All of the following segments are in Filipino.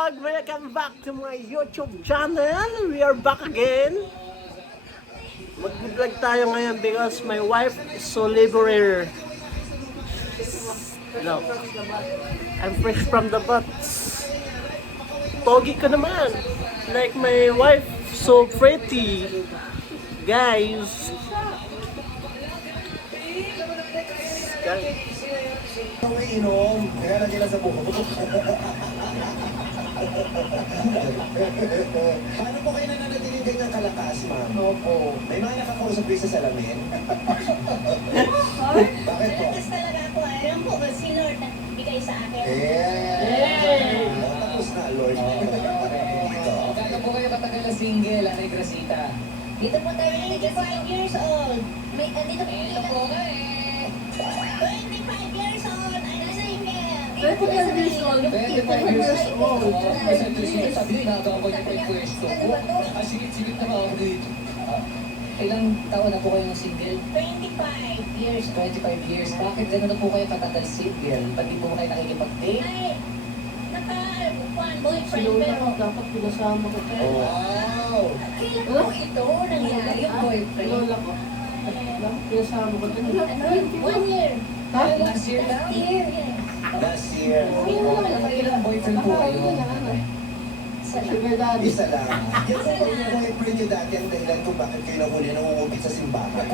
Katog! Welcome back to my YouTube channel. We are back again. Mag-vlog tayo ngayon because my wife is so liberator. No. I'm fresh from the butts. Pogi ka naman. Like my wife, so pretty. Guys. Inom, kaya lang nila sa buko. Paano po kayo nananatiling ganyang kalakas, ma'am? Opo. May mga nakakausap kayo sa salamin? Bakit po? Kalakas talaga ako. Alam po ba si Lord nagbigay sa akin? Tapos na, Lord. Kano po kayo katagal na single, Ate Gracita? Dito po tayo 25 years old. Dito po nga eh. 25 years old. I'm single. 25 years old. Sabi nyo, nakakapag pa yung pwesto ko. Sigit-sigit na ako dito. Ilang taon na po kayo ng single? 25 years. 25 years. Bakit gano'n na po kayo katagal single? Ba't di po kayo nakikipag-date? Ay, boyfriend pero dapat pinasama ko. Wow! kailan po ito nangyari yung boyfriend? Lola ko. Dapat pinasama ko. Ano? 1 year. Last year lang? Last year, yeah. Last year. Ilang boyfriend po kayo? Sugar daddy. Isa lang. Yan po yung boyfriend niyo dati ang dahilan kung bakit kayo nahuli nangungupit sa simbahan.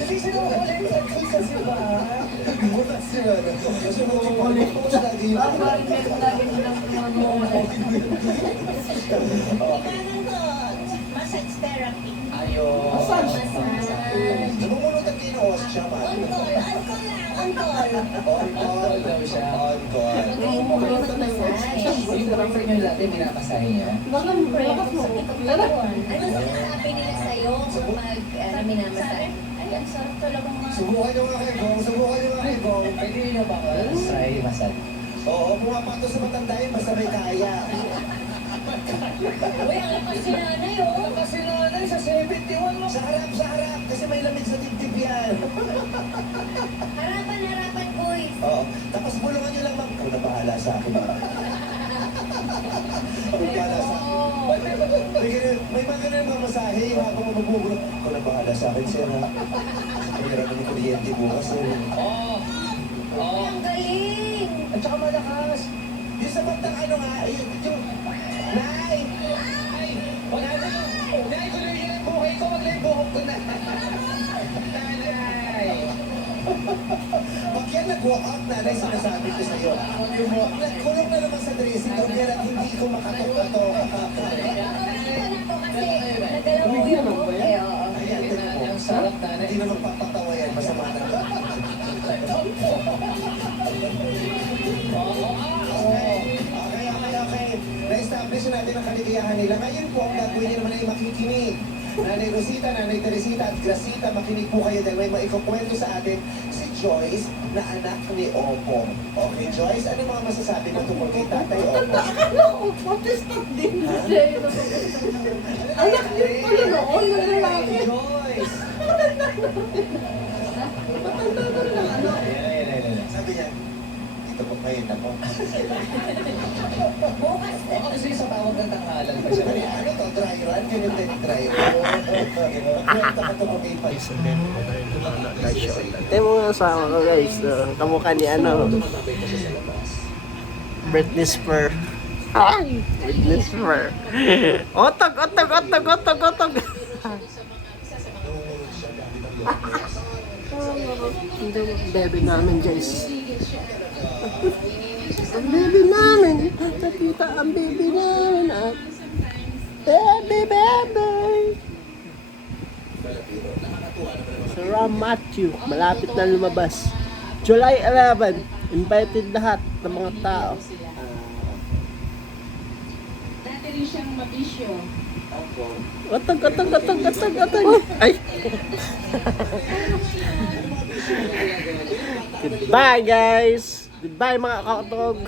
Kasi sinukulit ko sa simbahan. Butas sila. Kasi nangungupit ko sa lagi yun. Kailangan ko massage therapy. Ayun. Massage. Namumulutan kayo ng ostya, ma'am. On call lang, on call. On call daw siya. On call. Magaling po kayo mag-massage. Yung boyfriend niyo dati, pinapasahin niya? Siyempre, sakit ang katawan. Ano sinasabi nila sa'yo kapag minamassage? Ay, ang sarap talagang Subukan nyo nga kayo, Gong. Subukan nyo nga kayo, Gong. Pwede niyo ba try massage? Oo, pumapato sa matanda yun, basta may kaya. Uy, ang lakas si nanay, oh. Kasi nanay sa 71 mo. Sa harap, kasi may lamig sa dibdib yan. Harapan, boys. Oo, tapos bulungan nyo lang, ma'am. Ikaw na bahala sa akin, ma'am. Ikaw na bahala sa akin. May mga ganun mga masahe, yung habang magbubulong. Ikaw na bahala sa akin, sir, ha? Mayroon ng kuryente bukas, eh. Oo. Uy, ang galing. At saka malakas. Yung sa bantang ano nga, yung... Nay! Ay, wala na. Nay, tuloy yan ang buhay ko. Wag na yung buhok ko na. Nanay. Pag yan nag-walk out, nanay, sinasabi ko sa'yo. Pag nagkulong na naman sa dressing room yan at hindi ko makatok-katok. Nakakita na po kasi nagalaw ko yung buhok. Eh, oo. Ayan, tingnan mo. Ang sarap, nanay. Hindi na magpapatawa yan, masama na. Okay. Na-establish natin ang kaligayahan nila. Ngayon po, ang gagawin niyo naman ay makikinig. Nanay Rosita, Nanay Teresita at Gracita, makinig po kayo dahil may maikukwento sa atin si Joyce na anak ni Opo. Okay, Joyce, ano mga masasabi mo tungkol kay Tatay Opo? Ano? Protestant din siya. Anak niyo pala noon, yung lalaki. Joyce! Matanda na rin ang ano. Sabi niya, dito po ngayon ako. Bukas na. Ako kasi sa tawag ng tanghalan pa siya. Ano to, dry run? Ganun din dry run. Kwento ka to kung ipay. Ito mo nga sa ako guys. Kamukha ni ano. Britney Spears. Ay! Britney Spears. Otog! Bebe namin guys. Ang baby namin. Nakita ang baby namin. Baby. Sir Matthew, malapit na lumabas. July 11, invited lahat ng mga tao. Dati rin siyang mabisyo. Otog. Ay! Goodbye guys! Goodbye mga kakatog!